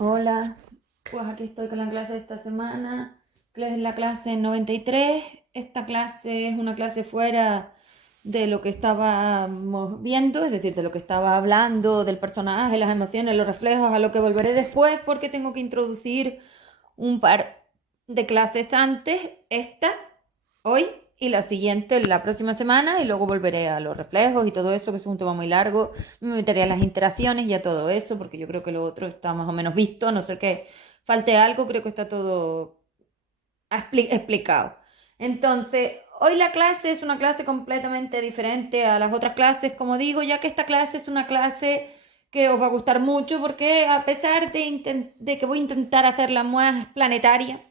Hola, pues aquí estoy con la clase de esta semana, que es la clase 93. Esta clase es una clase fuera de lo que estábamos viendo, es decir, de lo que estaba hablando, del personaje, las emociones, los reflejos, a lo que volveré después porque tengo que introducir un par de clases antes, esta, hoy y la siguiente la próxima semana, y luego volveré a los reflejos y todo eso, que es un tema muy largo. Me meteré a las interacciones y a todo eso, porque yo creo que lo otro está más o menos visto, a no ser que falte algo, creo que está todo explicado. Entonces, hoy la clase es una clase completamente diferente a las otras clases, como digo, ya que esta clase es una clase que os va a gustar mucho, porque a pesar de que voy a intentar hacerla más planetaria,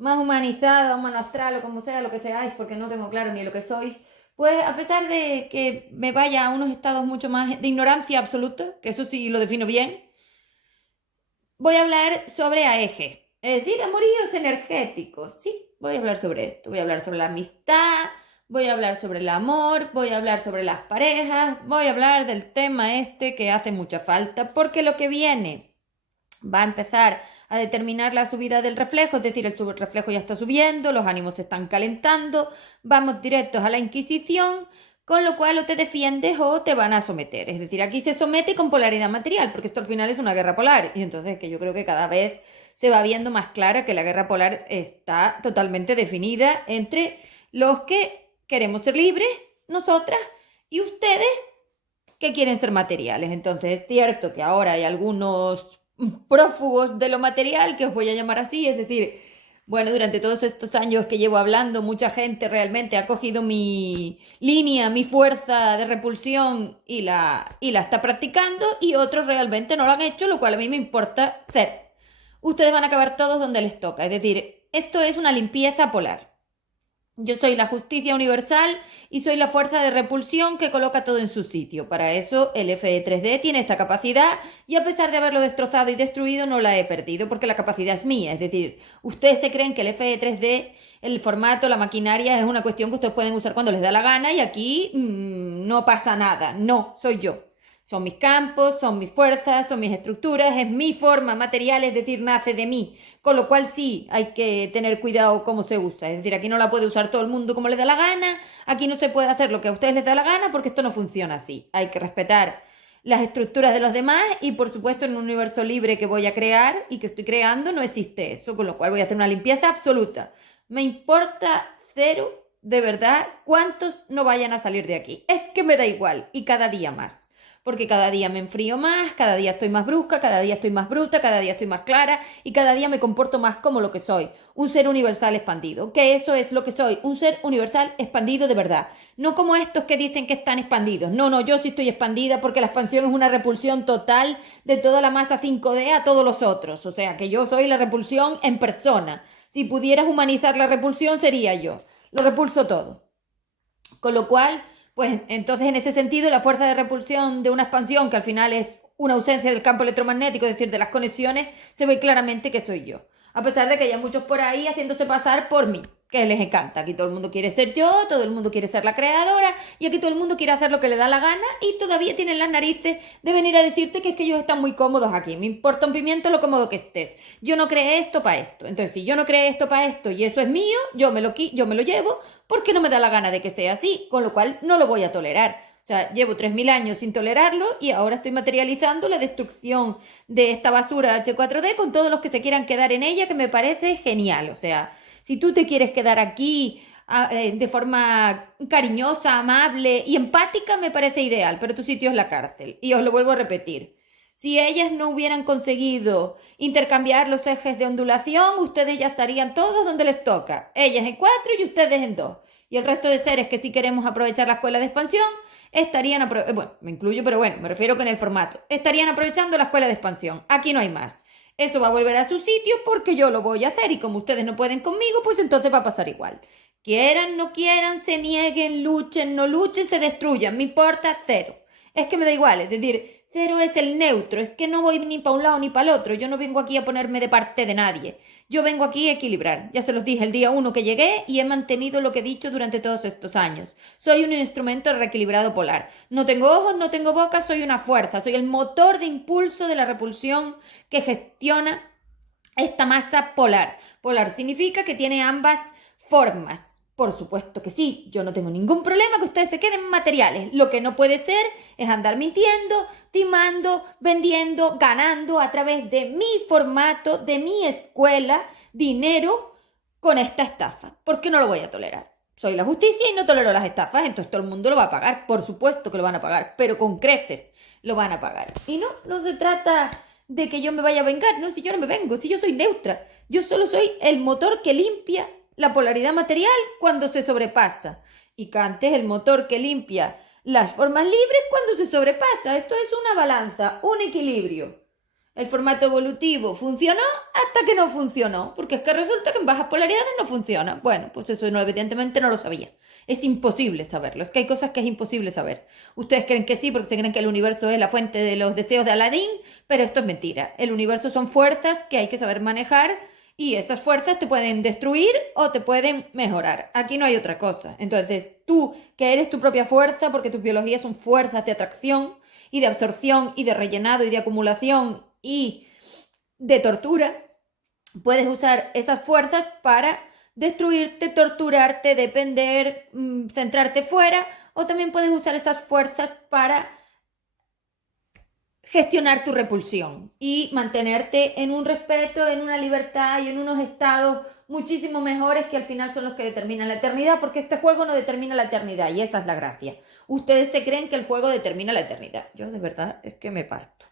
más humanizada, humano astral o como sea, lo que seáis, porque no tengo claro ni lo que sois, pues a pesar de que me vaya a unos estados mucho más de ignorancia absoluta, que eso sí lo defino bien, voy a hablar sobre AEG, es decir, amoríos energéticos. Sí, voy a hablar sobre esto. Voy a hablar sobre la amistad, voy a hablar sobre el amor, voy a hablar sobre las parejas, voy a hablar del tema este que hace mucha falta, porque lo que viene va a empezar a determinar la subida del reflejo, es decir, el reflejo ya está subiendo, los ánimos se están calentando, vamos directos a la Inquisición, con lo cual o te defiendes o te van a someter. Es decir, aquí se somete con polaridad material, porque esto al final es una guerra polar, y entonces que yo creo que cada vez se va viendo más clara que la guerra polar está totalmente definida entre los que queremos ser libres, nosotras, y ustedes que quieren ser materiales. Entonces es cierto que ahora hay algunos prófugos de lo material, que os voy a llamar así, es decir, bueno, durante todos estos años que llevo hablando, mucha gente realmente ha cogido mi línea, mi fuerza de repulsión y la está practicando, y otros realmente no lo han hecho, lo cual a mí me importa hacer. Ustedes van a acabar todos donde les toca, es decir, esto es una limpieza polar. Yo soy la justicia universal y soy la fuerza de repulsión que coloca todo en su sitio. Para eso el FE3D tiene esta capacidad, y a pesar de haberlo destrozado y destruido no la he perdido porque la capacidad es mía. Es decir, ustedes se creen que el FE3D, el formato, la maquinaria es una cuestión que ustedes pueden usar cuando les da la gana, y aquí no pasa nada. No, soy yo. Son mis campos, son mis fuerzas, son mis estructuras, es mi forma material, es decir, nace de mí. Con lo cual sí, hay que tener cuidado cómo se usa. Es decir, aquí no la puede usar todo el mundo como le da la gana, aquí no se puede hacer lo que a ustedes les da la gana, porque esto no funciona así. Hay que respetar las estructuras de los demás, y por supuesto en un universo libre que voy a crear y que estoy creando no existe eso, con lo cual voy a hacer una limpieza absoluta. Me importa cero, de verdad, cuántos no vayan a salir de aquí. Es que me da igual, y cada día más, porque cada día me enfrío más, cada día estoy más brusca, cada día estoy más bruta, cada día estoy más clara, y cada día me comporto más como lo que soy, un ser universal expandido, que eso es lo que soy, un ser universal expandido de verdad, no como estos que dicen que están expandidos. No, no, yo sí estoy expandida, porque la expansión es una repulsión total de toda la masa 5D a todos los otros, o sea que yo soy la repulsión en persona. Si pudieras humanizar la repulsión sería yo, lo repulso todo. Con lo cual, pues entonces en ese sentido la fuerza de repulsión de una expansión, que al final es una ausencia del campo electromagnético, es decir, de las conexiones, se ve claramente que soy yo. A pesar de que haya muchos por ahí haciéndose pasar por mí, que les encanta. Aquí todo el mundo quiere ser yo, todo el mundo quiere ser la creadora, y aquí todo el mundo quiere hacer lo que le da la gana, y todavía tienen las narices de venir a decirte que es que ellos están muy cómodos aquí. Me importa un pimiento lo cómodo que estés. Yo no creé esto para esto. Entonces, si yo no creé esto para esto y eso es mío, yo me lo llevo porque no me da la gana de que sea así, con lo cual no lo voy a tolerar. O sea, llevo 3000 años sin tolerarlo, y ahora estoy materializando la destrucción de esta basura H4D con todos los que se quieran quedar en ella, que me parece genial. O sea, si tú te quieres quedar aquí de forma cariñosa, amable y empática, me parece ideal, pero tu sitio es la cárcel. Y os lo vuelvo a repetir. Si ellas no hubieran conseguido intercambiar los ejes de ondulación, ustedes ya estarían todos donde les toca. Ellas en 4 y ustedes en 2. Y el resto de seres que sí queremos aprovechar la escuela de expansión estarían, bueno, me incluyo, pero bueno, me refiero que en el formato, estarían aprovechando la escuela de expansión. Aquí no hay más. Eso va a volver a su sitio porque yo lo voy a hacer, y como ustedes no pueden conmigo, pues entonces va a pasar igual. Quieran, no quieran, se nieguen, luchen, no luchen, se destruyan, me importa cero. Es que me da igual, es decir, Cero es el neutro, es que no voy ni para un lado ni para el otro. Yo no vengo aquí a ponerme de parte de nadie. Yo vengo aquí a equilibrar. Ya se los dije el día 1 que llegué y he mantenido lo que he dicho durante todos estos años. Soy un instrumento reequilibrado polar. No tengo ojos, no tengo boca, soy una fuerza. Soy el motor de impulso de la repulsión que gestiona esta masa polar. Polar significa que tiene ambas formas. Por supuesto que sí, yo no tengo ningún problema que ustedes se queden materiales. Lo que no puede ser es andar mintiendo, timando, vendiendo, ganando a través de mi formato, de mi escuela, dinero con esta estafa. Porque no lo voy a tolerar. Soy la justicia y no tolero las estafas, entonces todo el mundo lo va a pagar. Por supuesto que lo van a pagar, pero con creces lo van a pagar. Y no se trata de que yo me vaya a vengar, no, si yo no me vengo, si yo soy neutra. Yo solo soy el motor que limpia la polaridad material cuando se sobrepasa. Y Kant es el motor que limpia las formas libres cuando se sobrepasa. Esto es una balanza, un equilibrio. El formato evolutivo funcionó hasta que no funcionó, porque es que resulta que en bajas polaridades no funciona. Bueno, pues eso no, evidentemente no lo sabía. Es imposible saberlo, es que hay cosas que es imposible saber. Ustedes creen que sí, porque se creen que el universo es la fuente de los deseos de Aladín, pero esto es mentira. El universo son fuerzas que hay que saber manejar y esas fuerzas te pueden destruir o te pueden mejorar. Aquí no hay otra cosa. Entonces, tú, que eres tu propia fuerza, porque tus biologías son fuerzas de atracción y de absorción y de rellenado y de acumulación y de tortura, puedes usar esas fuerzas para destruirte, torturarte, depender, centrarte fuera, o también puedes usar esas fuerzas para gestionar tu repulsión y mantenerte en un respeto, en una libertad y en unos estados muchísimo mejores que al final son los que determinan la eternidad, porque este juego no determina la eternidad y esa es la gracia. Ustedes se creen que el juego determina la eternidad. Yo de verdad es que me parto.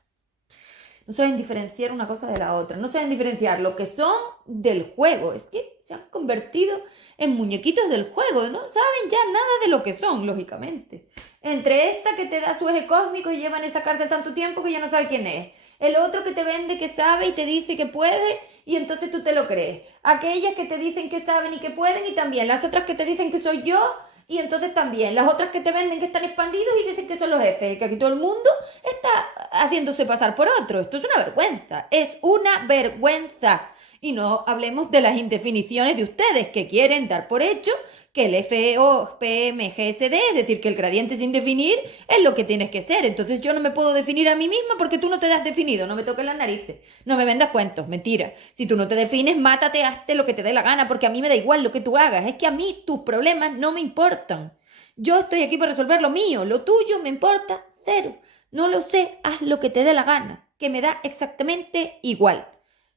No saben diferenciar una cosa de la otra, no saben diferenciar lo que son del juego. Es que se han convertido en muñequitos del juego, no saben ya nada de lo que son, lógicamente. Entre esta que te da su eje cósmico y llevan esa carta tanto tiempo que ya no sabe quién es. El otro que te vende que sabe y te dice que puede y entonces tú te lo crees. Aquellas que te dicen que saben y que pueden y también. Las otras que te dicen que soy yo y entonces también. Las otras que te venden que están expandidos y dicen que son los jefes. Que aquí todo el mundo está haciéndose pasar por otro. Esto es una vergüenza. Es una vergüenza. Y no hablemos de las indefiniciones de ustedes que quieren dar por hecho que el FOPMGSD, es decir, que el gradiente sin definir es lo que tienes que ser. Entonces yo no me puedo definir a mí misma porque tú no te has definido, no me toques las narices, no me vendas cuentos, mentira. Si tú no te defines, mátate, hazte lo que te dé la gana, porque a mí me da igual lo que tú hagas, es que a mí tus problemas no me importan. Yo estoy aquí para resolver lo mío, lo tuyo me importa cero. No lo sé, haz lo que te dé la gana, que me da exactamente igual.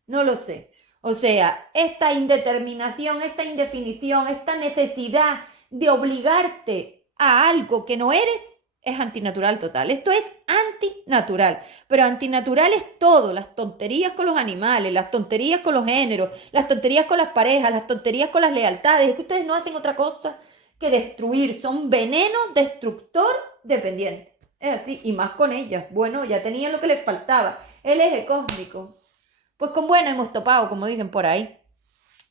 No lo sé. O sea, esta indeterminación, esta indefinición, esta necesidad de obligarte a algo que no eres, es antinatural total. Esto es antinatural. Pero antinatural es todo, las tonterías con los animales, las tonterías con los géneros, las tonterías con las parejas, las tonterías con las lealtades. Es que ustedes no hacen otra cosa que destruir. Son veneno destructor dependiente. Es así, y más con ellas. Bueno, ya tenían lo que les faltaba, el eje cósmico. Pues con bueno hemos topado, como dicen por ahí.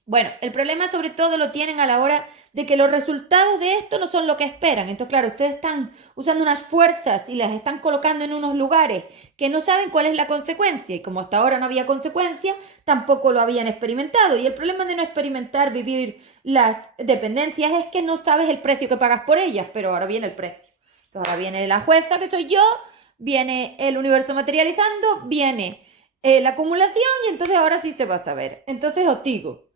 Bueno, el problema sobre todo lo tienen a la hora de que los resultados de esto no son lo que esperan. Entonces, claro, ustedes están usando unas fuerzas y las están colocando en unos lugares que no saben cuál es la consecuencia. Y como hasta ahora no había consecuencia, tampoco lo habían experimentado. Y el problema de no experimentar, vivir las dependencias, es que no sabes el precio que pagas por ellas. Pero ahora viene el precio. Entonces, ahora viene la jueza, que soy yo, viene el universo materializando, viene la acumulación y entonces ahora sí se va a saber. Entonces os digo,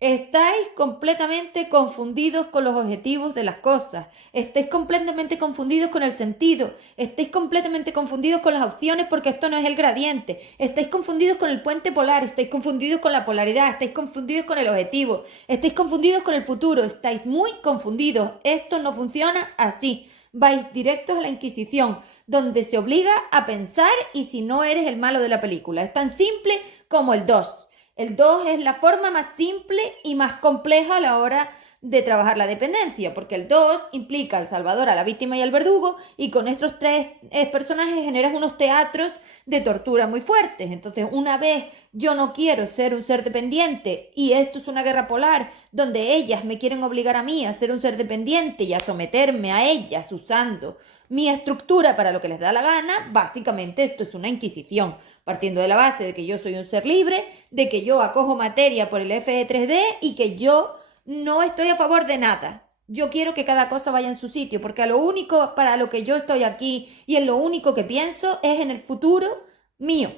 estáis completamente confundidos con los objetivos de las cosas, estáis completamente confundidos con el sentido, estáis completamente confundidos con las opciones porque esto no es el gradiente, estáis confundidos con el puente polar, estáis confundidos con la polaridad, estáis confundidos con el objetivo, estáis confundidos con el futuro, estáis muy confundidos, esto no funciona así. Vais directos a la Inquisición, donde se obliga a pensar y si no eres el malo de la película. Es tan simple como el 2. El 2 es la forma más simple y más compleja a la hora de trabajar la dependencia, porque el 2 implica al salvador, a la víctima y al verdugo, y con estos tres personajes generas unos teatros de tortura muy fuertes. Entonces, una vez yo no quiero ser un ser dependiente y esto es una guerra polar donde ellas me quieren obligar a mí a ser un ser dependiente y a someterme a ellas usando mi estructura para lo que les da la gana, básicamente esto es una inquisición, partiendo de la base de que yo soy un ser libre, de que yo acojo materia por el FE3D y que yo no estoy a favor de nada. Yo quiero que cada cosa vaya en su sitio, porque a lo único para lo que yo estoy aquí y en lo único que pienso es en el futuro mío.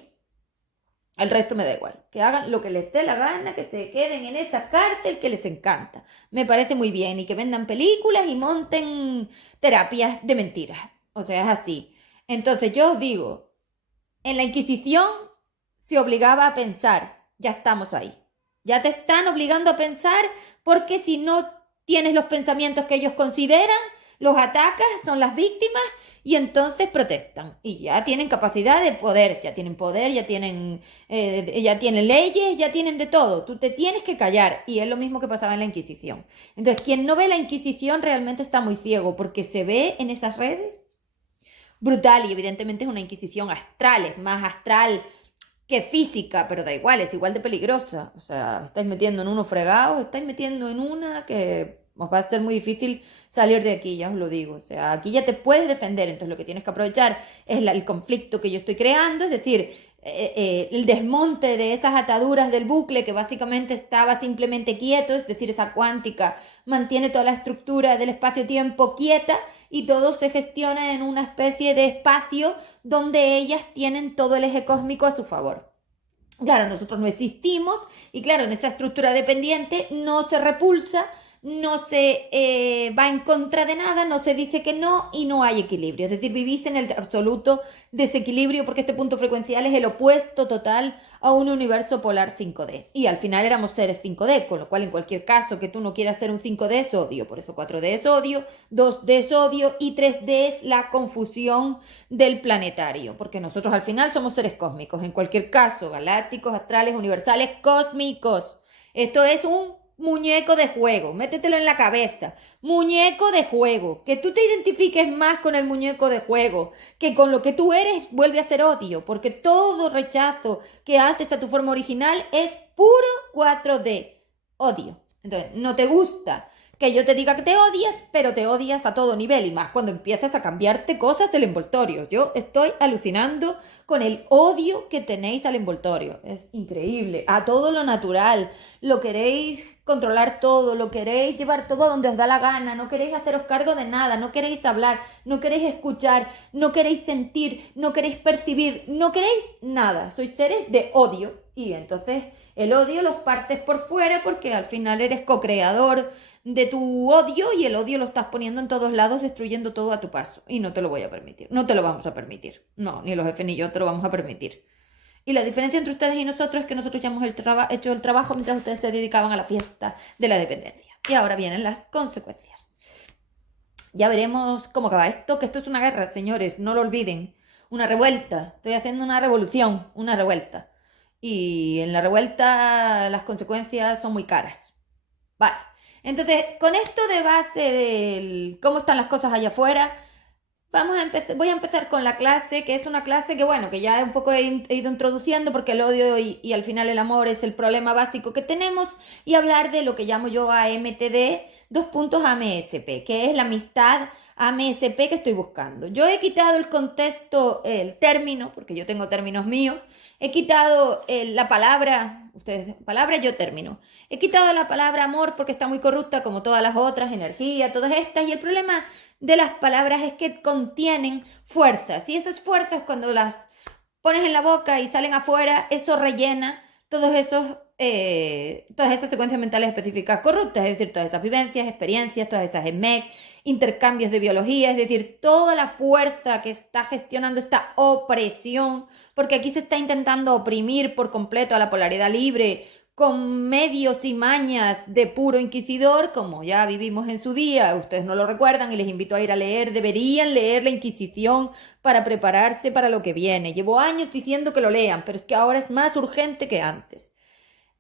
El resto me da igual. Que hagan lo que les dé la gana, que se queden en esa cárcel que les encanta. Me parece muy bien. Y que vendan películas y monten terapias de mentiras. O sea, es así. Entonces yo os digo, en la Inquisición se obligaba a pensar. Ya estamos ahí. Ya te están obligando a pensar porque si no tienes los pensamientos que ellos consideran, los atacas, son las víctimas y entonces protestan. Y ya tienen capacidad de poder, ya tienen leyes, ya tienen de todo. Tú te tienes que callar y es lo mismo que pasaba en la Inquisición. Entonces, quien no ve la Inquisición realmente está muy ciego porque se ve en esas redes brutal y evidentemente es una Inquisición astral, es más astral que física, pero da igual, es igual de peligrosa. O sea, estáis metiendo en unos fregados, estáis metiendo en una que os va a ser muy difícil salir de aquí, ya os lo digo. O sea, aquí ya te puedes defender, entonces lo que tienes que aprovechar es el conflicto que yo estoy creando, es decir, el desmonte de esas ataduras del bucle que básicamente estaba simplemente quieto, es decir, esa cuántica mantiene toda la estructura del espacio-tiempo quieta y todo se gestiona en una especie de espacio donde ellas tienen todo el eje cósmico a su favor. Claro, nosotros no existimos y claro, en esa estructura dependiente no se repulsa, no se va en contra de nada, no se dice que no y no hay equilibrio. Es decir, vivís en el absoluto desequilibrio porque este punto frecuencial es el opuesto total a un universo polar 5D. Y al final éramos seres 5D, con lo cual en cualquier caso que tú no quieras ser un 5D es odio. Por eso 4D es odio, 2D es odio y 3D es la confusión del planetario. Porque nosotros al final somos seres cósmicos. En cualquier caso, galácticos, astrales, universales, cósmicos. Esto es un muñeco de juego, métetelo en la cabeza, muñeco de juego, que tú te identifiques más con el muñeco de juego, que con lo que tú eres vuelve a ser odio, porque todo rechazo que haces a tu forma original es puro 4D, odio. Entonces, no te gusta que yo te diga que te odias, pero te odias a todo nivel y más cuando empiezas a cambiarte cosas del envoltorio. Yo estoy alucinando con el odio que tenéis al envoltorio. Es increíble. A todo lo natural. Lo queréis controlar todo, lo queréis llevar todo a donde os da la gana, no queréis haceros cargo de nada, no queréis hablar, no queréis escuchar, no queréis sentir, no queréis percibir, no queréis nada. Sois seres de odio y entonces el odio lo esparces por fuera porque al final eres co-creador de tu odio y el odio lo estás poniendo en todos lados, destruyendo todo a tu paso. Y no te lo voy a permitir, no te lo vamos a permitir. No, ni los jefes ni yo te lo vamos a permitir. Y la diferencia entre ustedes y nosotros es que nosotros ya hemos hecho el trabajo mientras ustedes se dedicaban a la fiesta de la dependencia. Y ahora vienen las consecuencias. Ya veremos cómo acaba esto, que esto es una guerra, señores, no lo olviden. Una revuelta, estoy haciendo una revolución, una revuelta. Y en la revuelta las consecuencias son muy caras. Vale. Entonces, con esto de base de cómo están las cosas allá afuera, voy a empezar con la clase, que es una clase que, bueno, que ya un poco he ido introduciendo porque el odio y al final el amor es el problema básico que tenemos y hablar de lo que llamo yo AMTD, AMSP, que es la amistad AMSP que estoy buscando. Yo he quitado el contexto, el término, porque yo tengo términos míos, he quitado la palabra, ustedes palabra, yo término. He quitado la palabra amor porque está muy corrupta como todas las otras, energía, todas estas, y el problema de las palabras es que contienen fuerzas, y esas fuerzas cuando las pones en la boca y salen afuera, eso rellena todas esas secuencias mentales específicas corruptas, es decir, todas esas vivencias, experiencias, todas esas EMEC, intercambios de biología, es decir, toda la fuerza que está gestionando esta opresión, porque aquí se está intentando oprimir por completo a la polaridad libre, con medios y mañas de puro inquisidor, como ya vivimos en su día, ustedes no lo recuerdan y les invito a ir a leer, deberían leer la Inquisición para prepararse para lo que viene. Llevo años diciendo que lo lean, pero es que ahora es más urgente que antes.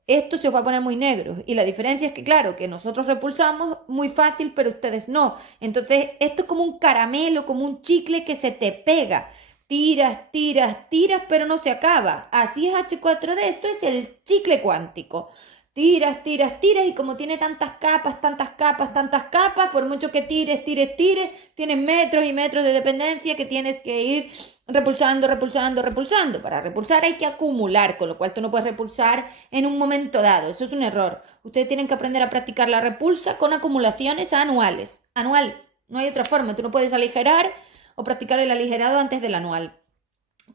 esto se os va a poner muy negro. Y la diferencia es que, claro, que nosotros repulsamos muy fácil, pero ustedes no. Entonces, esto es como un caramelo, como un chicle que se te pega. Tiras, tiras, tiras, pero no se acaba. Así es H4D, esto es el chicle cuántico. Tiras, tiras, tiras, y como tiene tantas capas, tantas capas, tantas capas, por mucho que tires, tires, tires, tienes metros y metros de dependencia que tienes que ir repulsando, repulsando, repulsando. Para repulsar hay que acumular, con lo cual tú no puedes repulsar en un momento dado. Eso es un error. Ustedes tienen que aprender a practicar la repulsa con acumulaciones anuales. Anual, no hay otra forma. Tú no puedes aligerar o practicar el aligerado antes del anual.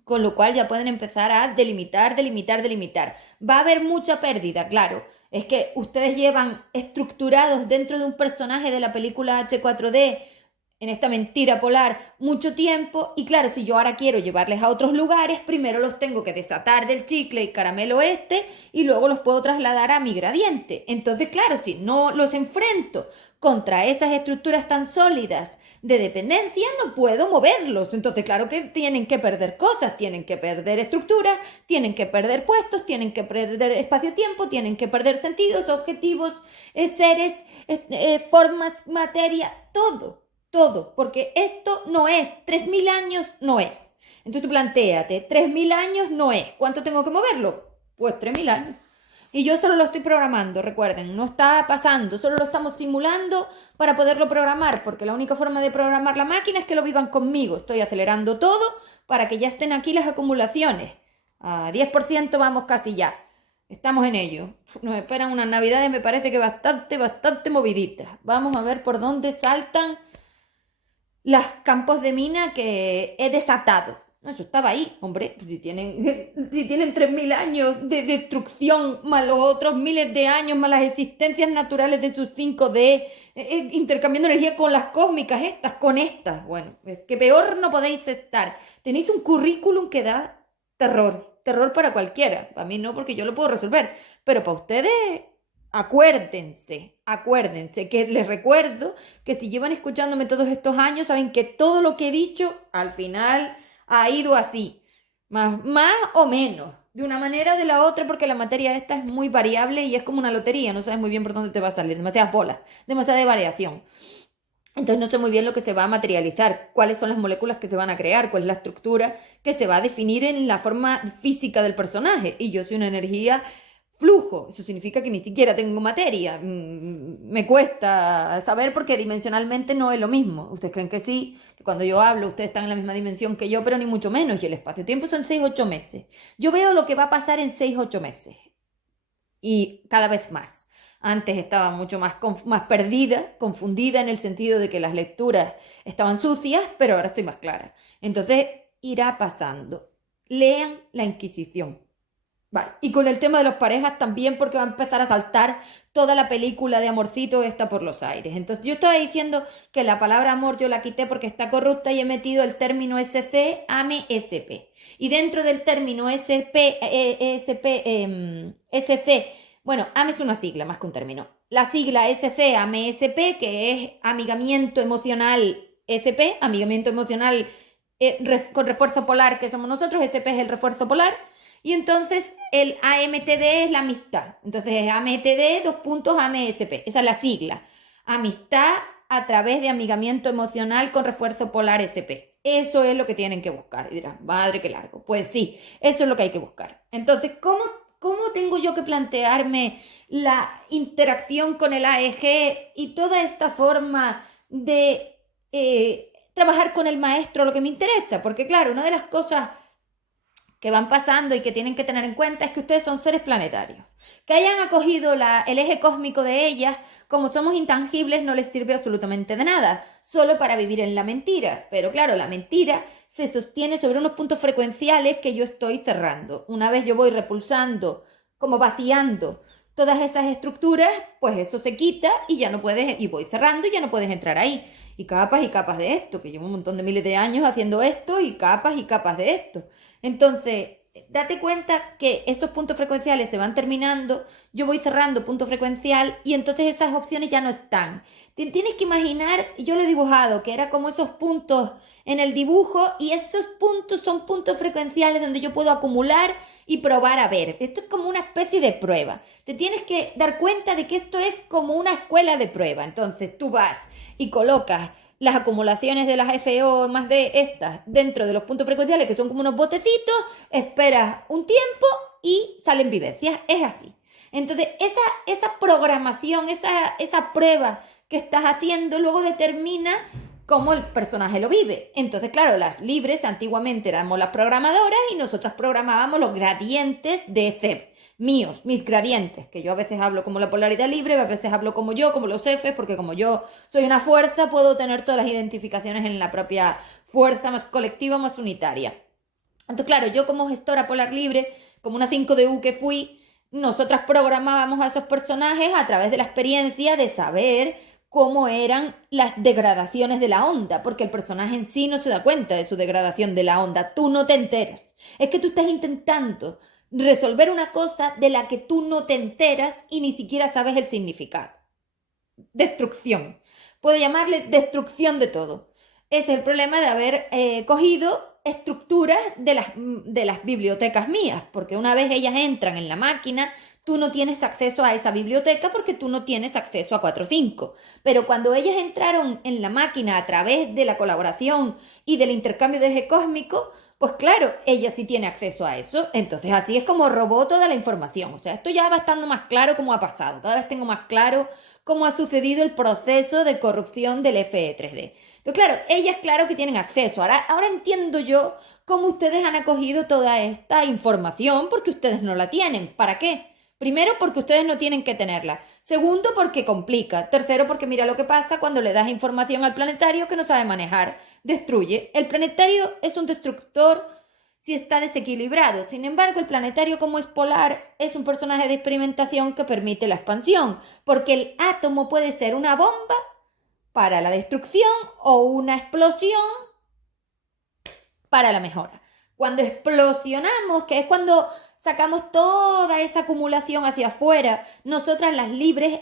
Con lo cual ya pueden empezar a delimitar, delimitar, delimitar. Va a haber mucha pérdida, claro. Es que ustedes llevan estructurados dentro de un personaje de la película H4D, en esta mentira polar, mucho tiempo. Y claro, si yo ahora quiero llevarles a otros lugares, primero los tengo que desatar del chicle y caramelo este y luego los puedo trasladar a mi gradiente. Entonces, claro, si no los enfrento contra esas estructuras tan sólidas de dependencia, no puedo moverlos. Entonces, claro que tienen que perder cosas, tienen que perder estructuras, tienen que perder puestos, tienen que perder espacio-tiempo, tienen que perder sentidos, objetivos, seres, formas, materia, todo. Todo, porque esto no es, 3.000 años no es. Entonces tú plantéate, 3.000 años no es. ¿Cuánto tengo que moverlo? Pues 3.000 años. Y yo solo lo estoy programando, recuerden, no está pasando, solo lo estamos simulando para poderlo programar, porque la única forma de programar la máquina es que lo vivan conmigo. Estoy acelerando todo para que ya estén aquí las acumulaciones. A 10% vamos casi ya. Estamos en ello. Nos esperan unas navidades, me parece que bastante moviditas. Vamos a ver por dónde saltan los campos de mina que he desatado. No, eso estaba ahí, hombre. Si tienen, si tienen 3.000 años de destrucción, más los otros miles de años, más las existencias naturales de sus 5D, intercambiando energía con las cósmicas estas, con estas. Bueno, es que peor no podéis estar. Tenéis un currículum que da terror. Terror para cualquiera. Para mí no, porque yo lo puedo resolver. Pero para ustedes, acuérdense que les recuerdo que si llevan escuchándome todos estos años, saben que todo lo que he dicho al final ha ido así, más o menos, de una manera o de la otra, porque la materia esta es muy variable y es como una lotería, no sabes muy bien por dónde te va a salir, demasiadas bolas, demasiada variación. Entonces no sé muy bien lo que se va a materializar, cuáles son las moléculas que se van a crear, cuál es la estructura que se va a definir en la forma física del personaje. Y yo soy una energía flujo, eso significa que ni siquiera tengo materia. Me cuesta saber porque dimensionalmente no es lo mismo. Ustedes creen que sí, que cuando yo hablo ustedes están en la misma dimensión que yo, pero ni mucho menos. Y el espacio-tiempo son 6-8 meses. Yo veo lo que va a pasar en 6-8 meses. Y cada vez más. Antes estaba mucho más perdida, confundida en el sentido de que las lecturas estaban sucias, pero ahora estoy más clara. Entonces irá pasando. Lean La Inquisición. Vale. Y con el tema de las parejas también, porque va a empezar a saltar toda la película de amorcito esta por los aires. Entonces yo estaba diciendo que la palabra amor yo la quité porque está corrupta y he metido el término SC, AME, SP. Y dentro del término SC, bueno, AME es una sigla más que un término. La sigla SC, AME, SP, que es amigamiento emocional SP, amigamiento emocional con refuerzo polar, que somos nosotros, SP es el refuerzo polar. Y entonces el AMTD es la amistad. Entonces es AMTD, AMSP. Esa es la sigla. Amistad a través de amigamiento emocional con refuerzo polar SP. Eso es lo que tienen que buscar. Y dirán, madre, qué largo. Pues sí, eso es lo que hay que buscar. Entonces, ¿cómo tengo yo que plantearme la interacción con el AEG y toda esta forma de trabajar con el maestro, lo que me interesa? Porque claro, una de las cosas que van pasando y que tienen que tener en cuenta es que ustedes son seres planetarios. Que hayan acogido el eje cósmico de ellas, como somos intangibles, no les sirve absolutamente de nada, solo para vivir en la mentira. Pero claro, la mentira se sostiene sobre unos puntos frecuenciales que yo estoy cerrando. Una vez yo voy repulsando, como vaciando todas esas estructuras, pues eso se quita y ya no puedes, y voy cerrando y ya no puedes entrar ahí. Y capas de esto, que llevo un montón de miles de años haciendo esto y capas de esto. Entonces, date cuenta que esos puntos frecuenciales se van terminando, yo voy cerrando punto frecuencial y entonces esas opciones ya no están. Tienes que imaginar, yo lo he dibujado, que era como esos puntos en el dibujo y esos puntos son puntos frecuenciales donde yo puedo acumular y probar a ver. Esto es como una especie de prueba. Te tienes que dar cuenta de que esto es como una escuela de prueba. Entonces tú vas y colocas las acumulaciones de las FO más de estas dentro de los puntos frecuenciales, que son como unos botecitos, esperas un tiempo y salen vivencias. Es así. Entonces, esa programación, esa prueba que estás haciendo, luego determina cómo el personaje lo vive. Entonces, claro, las libres antiguamente éramos las programadoras y nosotras programábamos los gradientes de CEP. Míos, mis gradientes, que yo a veces hablo como la polaridad libre, a veces hablo como yo, como los Fs, porque como yo soy una fuerza, puedo tener todas las identificaciones en la propia fuerza más colectiva, más unitaria. Entonces, claro, yo como gestora polar libre, como una 5DU que fui, nosotras programábamos a esos personajes a través de la experiencia de saber cómo eran las degradaciones de la onda, porque el personaje en sí no se da cuenta de su degradación de la onda, tú no te enteras. Es que tú estás intentando resolver una cosa de la que tú no te enteras y ni siquiera sabes el significado. Destrucción. Puedo llamarle destrucción de todo. Ese es el problema de haber cogido estructuras de las bibliotecas mías, porque una vez ellas entran en la máquina, tú no tienes acceso a esa biblioteca porque tú no tienes acceso a 4.5. Pero cuando ellas entraron en la máquina a través de la colaboración y del intercambio de eje cósmico, pues claro, ella sí tiene acceso a eso. Entonces así es como robó toda la información. O sea, esto ya va estando más claro cómo ha pasado. Cada vez tengo más claro cómo ha sucedido el proceso de corrupción del FE3D. Entonces, claro, ellas claro que tienen acceso. Ahora entiendo yo cómo ustedes han acogido toda esta información porque ustedes no la tienen. ¿Para qué? Primero, porque ustedes no tienen que tenerla. Segundo, porque complica. Tercero, porque mira lo que pasa cuando le das información al planetario que no sabe manejar. Destruye. El planetario es un destructor si está desequilibrado. Sin embargo, el planetario, como es polar, es un personaje de experimentación que permite la expansión, porque el átomo puede ser una bomba para la destrucción o una explosión para la mejora. Cuando explosionamos, que es cuando sacamos toda esa acumulación hacia afuera, nosotras las libres,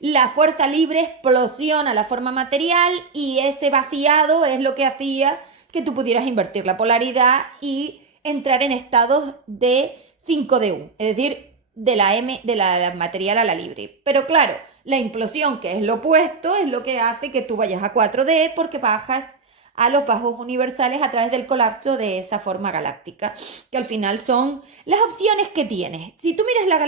la fuerza libre explosiona la forma material y ese vaciado es lo que hacía que tú pudieras invertir la polaridad y entrar en estados de 5DU, es decir, de la material a la libre. Pero claro, la implosión, que es lo opuesto, es lo que hace que tú vayas a 4D porque bajas a los bajos universales a través del colapso de esa forma galáctica, que al final son las opciones que tienes. Si tú miras la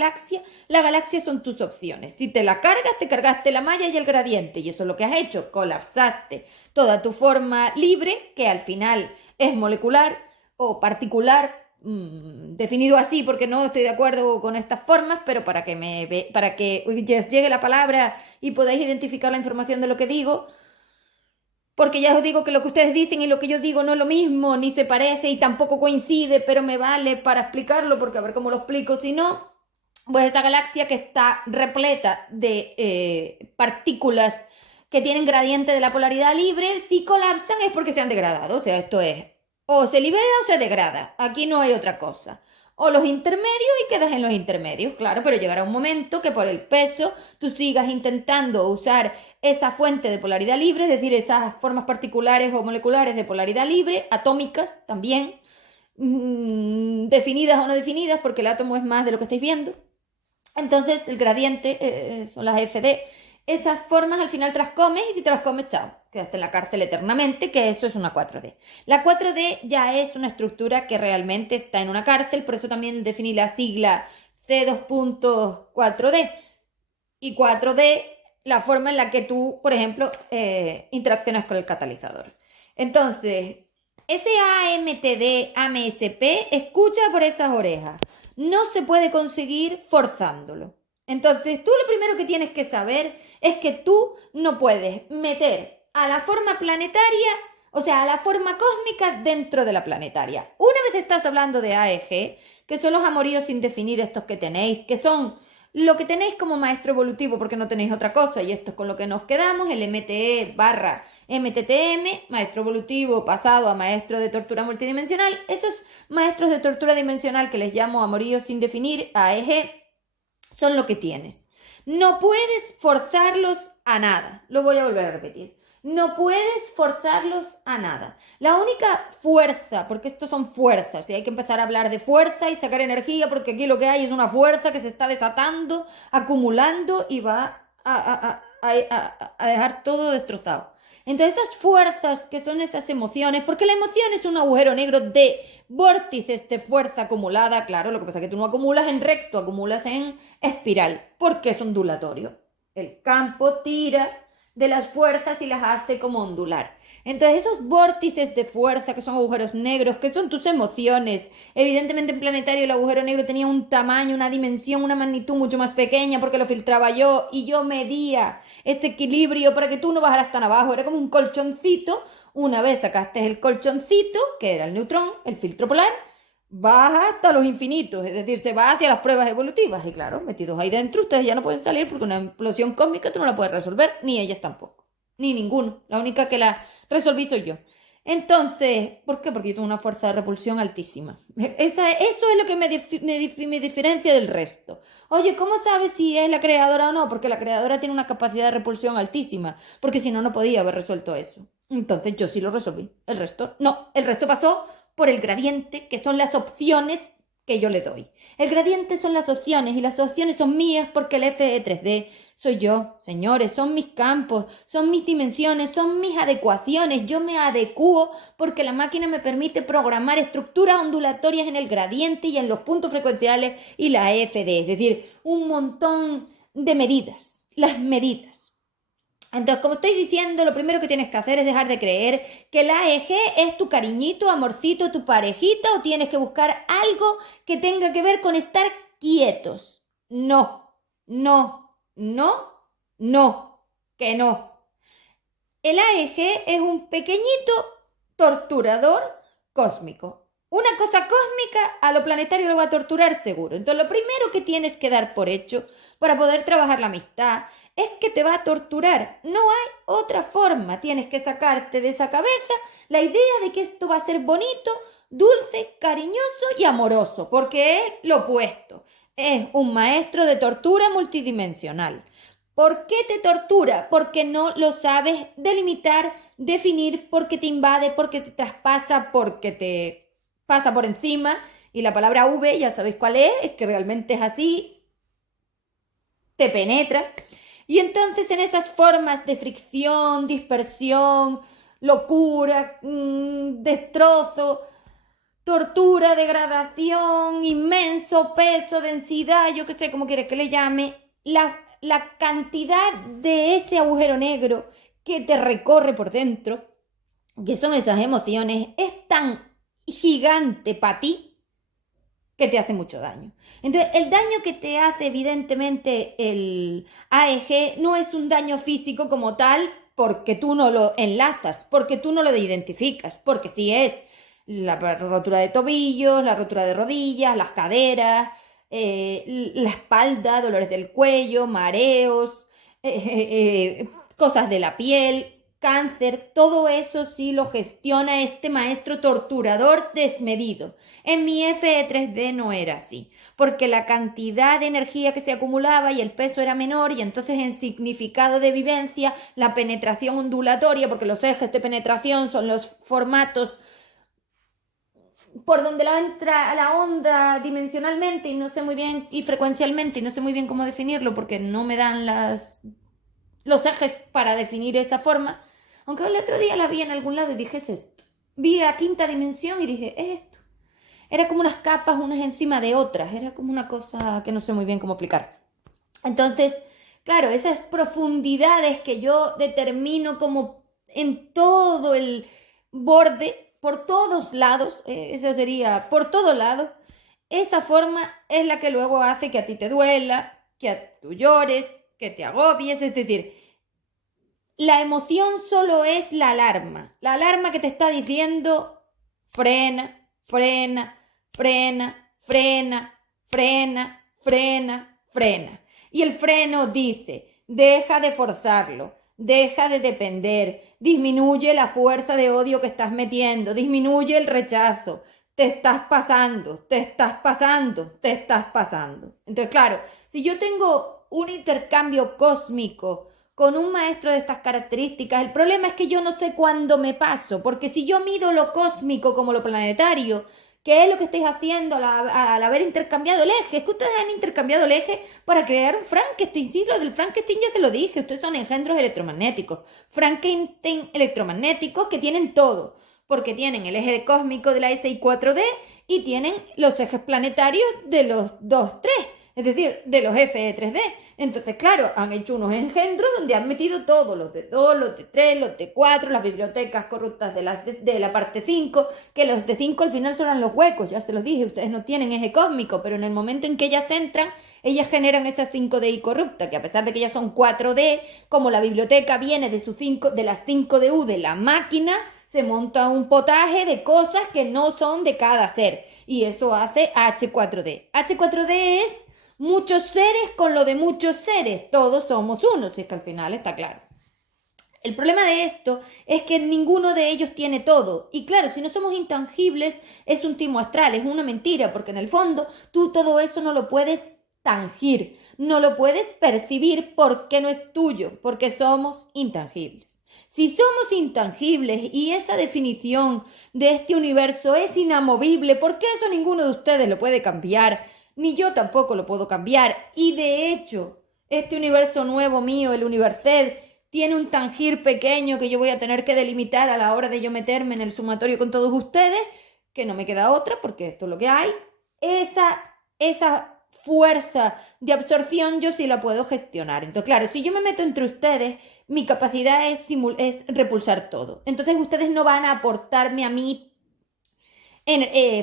galaxia son tus opciones. Si te la cargas, te cargaste la malla y el gradiente, y eso es lo que has hecho, colapsaste toda tu forma libre, que al final es molecular o particular, definido así porque no estoy de acuerdo con estas formas, pero para que os llegue la palabra y podáis identificar la información de lo que digo, porque ya os digo que lo que ustedes dicen y lo que yo digo no es lo mismo, ni se parece y tampoco coincide, pero me vale para explicarlo, porque a ver cómo lo explico si no. Pues esa galaxia que está repleta de partículas que tienen gradiente de la polaridad libre, si colapsan es porque se han degradado. O sea, esto es, o se libera o se degrada. Aquí no hay otra cosa. O los intermedios y quedas en los intermedios, claro, pero llegará un momento que por el peso tú sigas intentando usar esa fuente de polaridad libre, es decir, esas formas particulares o moleculares de polaridad libre, atómicas también, definidas o no definidas, porque el átomo es más de lo que estáis viendo. Entonces el gradiente son las FD. Esas formas al final te las comes y si te las comes, chao, quedaste en la cárcel eternamente, que eso es una 4D. La 4D ya es una estructura que realmente está en una cárcel, por eso también definí la sigla C2.4D. Y 4D, la forma en la que tú, por ejemplo, interaccionas con el catalizador. Entonces, ese AMTD, AMSP, escucha por esas orejas. No se puede conseguir forzándolo. Entonces, tú lo primero que tienes que saber es que tú no puedes meter a la forma planetaria, o sea, a la forma cósmica dentro de la planetaria. Una vez estás hablando de AEG, que son los amoríos sin definir estos que tenéis, que son Lo que tenéis como maestro evolutivo, porque no tenéis otra cosa, y esto es con lo que nos quedamos, el MTE barra MTTM, maestro evolutivo pasado a maestro de tortura multidimensional. Esos maestros de tortura dimensional que les llamo amoríos sin definir, AEG, son lo que tienes. No puedes forzarlos a nada. Lo voy a volver a repetir. No puedes forzarlos a nada. La única fuerza, porque estos son fuerzas, y hay que empezar a hablar de fuerza y sacar energía, porque aquí lo que hay es una fuerza que se está desatando, acumulando y va a dejar todo destrozado. Entonces esas fuerzas que son esas emociones, porque la emoción es un agujero negro de vórtices de fuerza acumulada, claro, lo que pasa es que tú no acumulas en recto, acumulas en espiral, porque es ondulatorio. El campo tira de las fuerzas y las hace como ondular. Entonces esos vórtices de fuerza que son agujeros negros, que son tus emociones, evidentemente en Planetario el agujero negro tenía un tamaño, una dimensión, una magnitud mucho más pequeña porque lo filtraba yo y yo medía este equilibrio para que tú no bajaras tan abajo, era como un colchoncito. Una vez sacaste el colchoncito, que era el neutrón, el filtro polar, baja hasta los infinitos, es decir, se va hacia las pruebas evolutivas. Y claro, metidos ahí dentro, ustedes ya no pueden salir porque una implosión cósmica tú no la puedes resolver, ni ellas tampoco, ni ninguno. La única que la resolví soy yo. Entonces, ¿por qué? Porque yo tengo una fuerza de repulsión altísima. Eso es lo que me diferencia del resto. Oye, ¿cómo sabes si es la creadora o no? Porque la creadora tiene una capacidad de repulsión altísima, porque si no, no podía haber resuelto eso. Entonces yo sí lo resolví. El resto, no. El resto pasó por el gradiente, que son las opciones que yo le doy. El gradiente son las opciones y las opciones son mías porque el FE3D soy yo, señores, son mis campos, son mis dimensiones, son mis adecuaciones. Yo me adecuo porque la máquina me permite programar estructuras ondulatorias en el gradiente y en los puntos frecuenciales y la FD, es decir, un montón de medidas, las medidas. Entonces, como estoy diciendo, lo primero que tienes que hacer es dejar de creer que la AEG es tu cariñito, amorcito, tu parejita, o tienes que buscar algo que tenga que ver con estar quietos. No, no, no, no, que no. El AEG es un pequeñito torturador cósmico. Una cosa cósmica a lo planetario lo va a torturar seguro. Entonces, lo primero que tienes que dar por hecho para poder trabajar la amistad es que te va a torturar. No hay otra forma. Tienes que sacarte de esa cabeza la idea de que esto va a ser bonito, dulce, cariñoso y amoroso, porque es lo opuesto. Es un maestro de tortura multidimensional. ¿Por qué te tortura? Porque no lo sabes delimitar, definir, porque te invade, porque te traspasa, porque te pasa por encima. Y la palabra V, ya sabéis cuál es que realmente es así, te penetra. Y entonces en esas formas de fricción, dispersión, locura, destrozo, tortura, degradación, inmenso peso, densidad, yo qué sé cómo quieres que le llame, la cantidad de ese agujero negro que te recorre por dentro, que son esas emociones, es tan gigante para ti que te hace mucho daño. Entonces, el daño que te hace evidentemente el AEG no es un daño físico como tal, porque tú no lo enlazas, porque tú no lo identificas, porque sí es la rotura de tobillos, la rotura de rodillas, las caderas, la espalda, dolores del cuello, mareos, cosas de la piel, cáncer, todo eso sí lo gestiona este maestro torturador desmedido. En mi FE3D no era así, porque la cantidad de energía que se acumulaba y el peso era menor y entonces en significado de vivencia, la penetración ondulatoria, porque los ejes de penetración son los formatos por donde la entra la onda dimensionalmente y no sé muy bien, y frecuencialmente, y no sé muy bien cómo definirlo porque no me dan los ejes para definir esa forma. Aunque el otro día la vi en algún lado y dije, es esto. Vi a quinta dimensión y dije, es esto. Era como unas capas unas encima de otras. Era como una cosa que no sé muy bien cómo explicar. Entonces, claro, esas profundidades que yo determino como en todo el borde, por todos lados, eso sería por todos lados, esa forma es la que luego hace que a ti te duela, que tú llores, que te agobies, es decir, la emoción solo es la alarma que te está diciendo frena, frena, frena, frena, frena, frena, frena. Y el freno dice, deja de forzarlo, deja de depender, disminuye la fuerza de odio que estás metiendo, disminuye el rechazo. Te estás pasando, te estás pasando, te estás pasando. Entonces, claro, si yo tengo un intercambio cósmico con un maestro de estas características, el problema es que yo no sé cuándo me paso, porque si yo mido lo cósmico como lo planetario, ¿qué es lo que estáis haciendo al haber intercambiado el eje? Es que ustedes han intercambiado el eje para crear un Frankenstein. Sí, lo del Frankenstein ya se lo dije. Ustedes son engendros electromagnéticos. Frankenstein electromagnéticos que tienen todo. Porque tienen el eje cósmico de la SI 4D y tienen los ejes planetarios de los 2-3. Es decir, de los FE 3D. Entonces, claro, han hecho unos engendros donde han metido todos, los de 2, los de 3, los de 4, las bibliotecas corruptas de la parte 5, que los de 5 al final son los huecos, ya se los dije, ustedes no tienen eje cósmico, pero en el momento en que ellas entran, ellas generan esas 5DI corrupta, que a pesar de que ellas son 4D, como la biblioteca viene de las 5DU de la máquina, se monta un potaje de cosas que no son de cada ser, y eso hace H4D. H4D es muchos seres con lo de muchos seres, todos somos uno, si es que al final está claro. El problema de esto es que ninguno de ellos tiene todo. Y claro, si no somos intangibles, es un timo astral, es una mentira, porque en el fondo tú todo eso no lo puedes tangir, no lo puedes percibir porque no es tuyo, porque somos intangibles. Si somos intangibles y esa definición de este universo es inamovible, ¿por qué eso ninguno de ustedes lo puede cambiar? Ni yo tampoco lo puedo cambiar. Y de hecho, este universo nuevo mío, el Universed, tiene un tangir pequeño que yo voy a tener que delimitar a la hora de yo meterme en el sumatorio con todos ustedes, que no me queda otra porque esto es lo que hay. Esa fuerza de absorción yo sí la puedo gestionar. Entonces, claro, si yo me meto entre ustedes, mi capacidad es repulsar todo. Entonces ustedes no van a aportarme a mí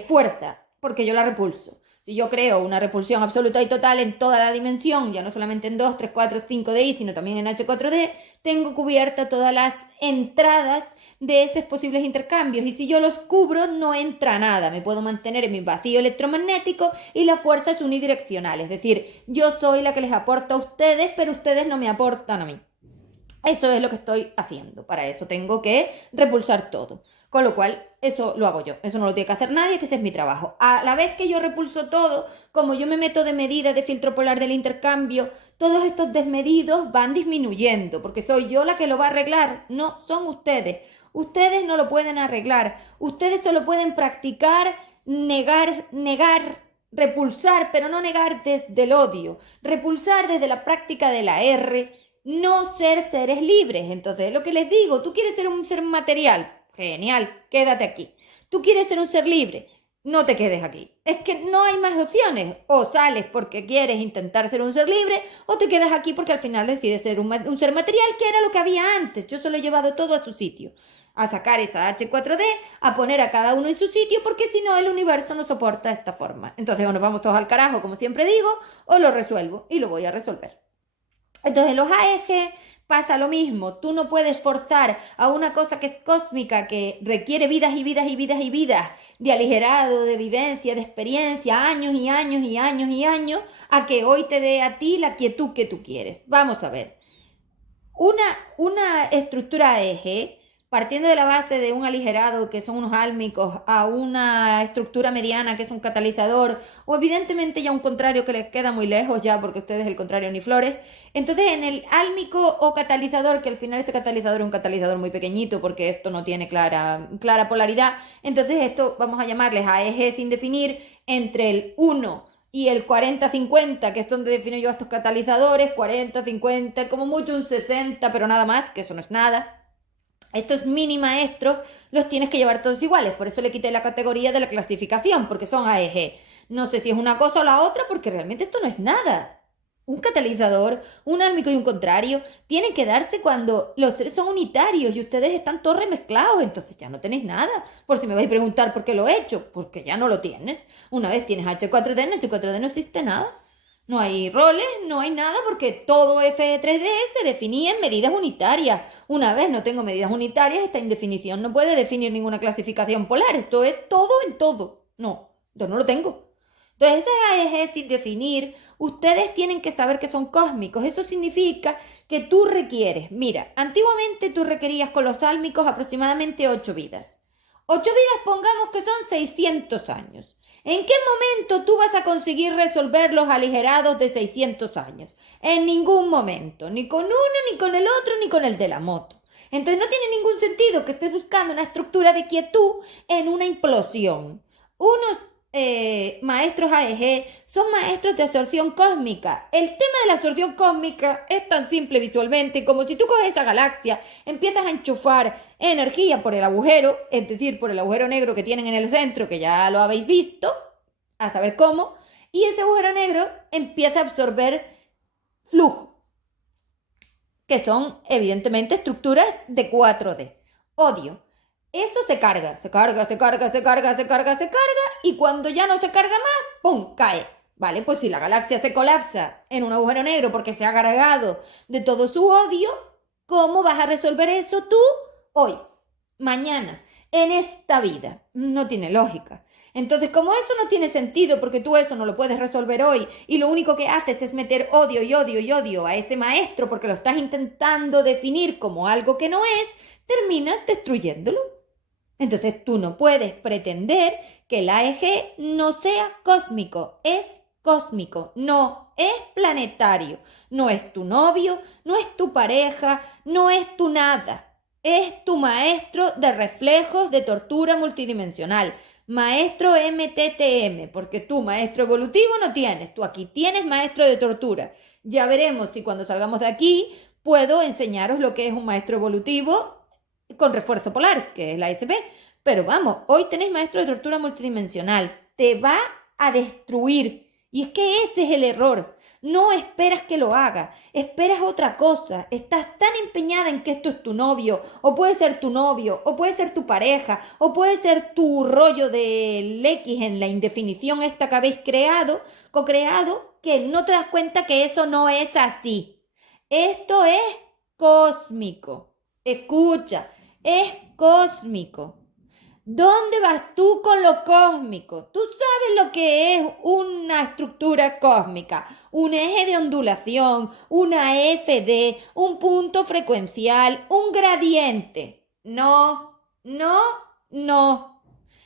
fuerza, porque yo la repulso. Si yo creo una repulsión absoluta y total en toda la dimensión, ya no solamente en 2, 3, 4, 5DI, sino también en H4D, tengo cubierta todas las entradas de esos posibles intercambios. Y si yo los cubro, no entra nada. Me puedo mantener en mi vacío electromagnético y la fuerza es unidireccional. Es decir, yo soy la que les aporta a ustedes, pero ustedes no me aportan a mí. Eso es lo que estoy haciendo. Para eso tengo que repulsar todo. Con lo cual, eso lo hago yo. Eso no lo tiene que hacer nadie, que ese es mi trabajo. A la vez que yo repulso todo, como yo me meto de medida de filtro polar del intercambio, todos estos desmedidos van disminuyendo, porque soy yo la que lo va a arreglar, no son ustedes. Ustedes no lo pueden arreglar. Ustedes solo pueden practicar, negar, repulsar, pero no negar desde el odio. Repulsar desde la práctica de la R, no ser seres libres. Entonces, lo que les digo, tú quieres ser un ser material. Genial, quédate aquí. Tú quieres ser un ser libre, no te quedes aquí. Es que no hay más opciones. O sales porque quieres intentar ser un ser libre, o te quedas aquí porque al final decides ser un ser material, que era lo que había antes. Yo solo he llevado todo a su sitio. A sacar esa H4D, a poner a cada uno en su sitio, porque si no el universo no soporta esta forma. Entonces o nos vamos todos al carajo, como siempre digo, o lo resuelvo, y lo voy a resolver. Entonces los AEG pasa lo mismo, tú no puedes forzar a una cosa que es cósmica, que requiere vidas y vidas y vidas y vidas de aligerado, de vivencia, de experiencia, años y años y años y años, a que hoy te dé a ti la quietud que tú quieres. Vamos a ver, una estructura AEG, partiendo de la base de un aligerado, que son unos álmicos, a una estructura mediana, que es un catalizador, o evidentemente ya un contrario que les queda muy lejos ya, porque ustedes el contrario ni flores. Entonces, en el álmico o catalizador, que al final este catalizador es un catalizador muy pequeñito, porque esto no tiene clara polaridad, entonces esto vamos a llamarles AEG sin definir, entre el 1 y el 40-50, que es donde defino yo a estos catalizadores, 40-50, como mucho un 60, pero nada más, que eso no es nada. Estos mini maestros los tienes que llevar todos iguales, por eso le quité la categoría de la clasificación, porque son AEG. No sé si es una cosa o la otra, porque realmente esto no es nada. Un catalizador, un álmico y un contrario tienen que darse cuando los seres son unitarios y ustedes están todos remezclados, entonces ya no tenéis nada. Por si me vais a preguntar por qué lo he hecho, porque ya no lo tienes. Una vez tienes H4D, en H4D no existe nada. No hay roles, no hay nada, porque todo F3D se definía en medidas unitarias. Una vez no tengo medidas unitarias, esta indefinición no puede definir ninguna clasificación polar. Esto es todo en todo. No, yo no lo tengo. Entonces, esos ejes sin definir, ustedes tienen que saber que son cósmicos. Eso significa que tú requieres, mira, antiguamente tú requerías con los sálmicos aproximadamente 8 vidas. 8 vidas, pongamos que son 600 años. ¿En qué momento tú vas a conseguir resolver los aligerados de 600 años? En ningún momento, ni con uno, ni con el otro, ni con el de la moto. Entonces no tiene ningún sentido que estés buscando una estructura de quietud en una implosión. Unos maestros AEG son maestros de absorción cósmica. El tema de la absorción cósmica es tan simple visualmente como si tú coges esa galaxia, empiezas a enchufar energía por el agujero, es decir, por el agujero negro que tienen en el centro, que ya lo habéis visto, a saber cómo, y ese agujero negro empieza a absorber flujo, que son evidentemente estructuras de 4D. Odio. Eso se carga, y cuando ya no se carga más, ¡pum!, cae. Vale, pues si la galaxia se colapsa en un agujero negro porque se ha cargado de todo su odio, ¿cómo vas a resolver eso tú hoy, mañana, en esta vida? No tiene lógica. Entonces, como eso no tiene sentido porque tú eso no lo puedes resolver hoy y lo único que haces es meter odio y odio y odio a ese maestro porque lo estás intentando definir como algo que no es, terminas destruyéndolo. Entonces tú no puedes pretender que el AEG no sea cósmico, es cósmico, no es planetario, no es tu novio, no es tu pareja, no es tu nada, es tu maestro de reflejos de tortura multidimensional, maestro MTTM, porque tú maestro evolutivo no tienes, tú aquí tienes maestro de tortura. Ya veremos si cuando salgamos de aquí puedo enseñaros lo que es un maestro evolutivo con refuerzo polar, que es la SP. Pero vamos, hoy tenéis maestro de tortura multidimensional. Te va a destruir. Y es que ese es el error. No esperas que lo haga, esperas otra cosa. Estás tan empeñada en que esto es tu novio, o puede ser tu novio, o puede ser tu pareja, o puede ser tu rollo del X en la indefinición esta que habéis creado, co-creado, que no te das cuenta que eso no es así. Esto es cósmico. Escucha. Es cósmico. ¿Dónde vas tú con lo cósmico? Tú sabes lo que es una estructura cósmica, un eje de ondulación, una FD, un punto frecuencial, un gradiente. No, no, no.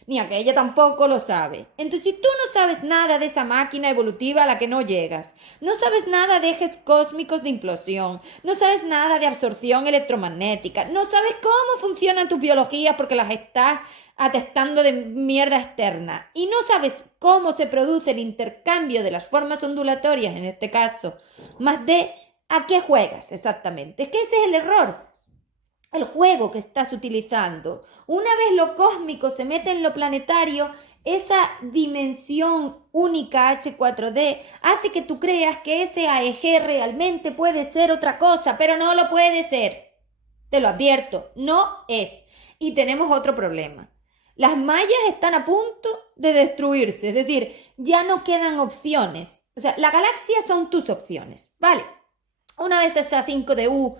Ni aquella tampoco lo sabe. Entonces, si tú no sabes nada de esa máquina evolutiva a la que no llegas, no sabes nada de ejes cósmicos de implosión, no sabes nada de absorción electromagnética, no sabes cómo funcionan tus biologías porque las estás atestando de mierda externa y no sabes cómo se produce el intercambio de las formas ondulatorias, en este caso, más de a qué juegas exactamente. Es que ese es el error. El juego que estás utilizando. Una vez lo cósmico se mete en lo planetario, esa dimensión única H4D hace que tú creas que ese AEG realmente puede ser otra cosa, pero no lo puede ser. Te lo advierto, no es. Y tenemos otro problema. Las mallas están a punto de destruirse, es decir, ya no quedan opciones. O sea, la galaxia son tus opciones, ¿vale? Una vez esa 5DU